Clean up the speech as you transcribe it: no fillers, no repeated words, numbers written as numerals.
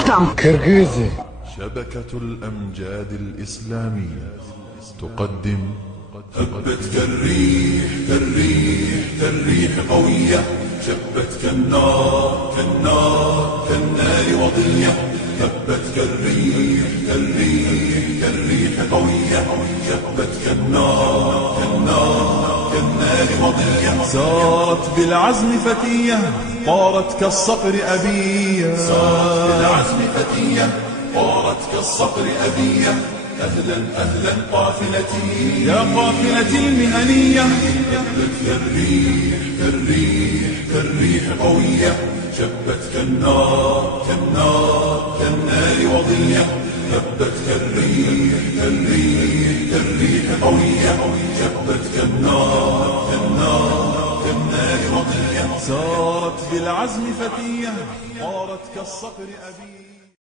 tam? كرغيزي. شبكة الأمجاد الإسلامية تقدم هبت كالريح كالريح كالريح قوية، شبت كالنار كالنار كالنار وضية. هبت كالريح كالريح كالريح قوية، شبت كالنار كالنار كالنار وضية. سارت بالعزم فتية طارت كالصقر أبية. سارت بالعزم فتية طارت كالصقر أبية. أهلا أهلا قافلتي يا قافلتي المهنية. هبت كالريح كالريح كالريح قوية، شبت كالنار كالنار كالنار وضية. هبت كالريح كالريح كالريح قوية، شبت كالنار كالنار كالنار وضية. سارت بالعزم فتية طارت كالصقر أبية.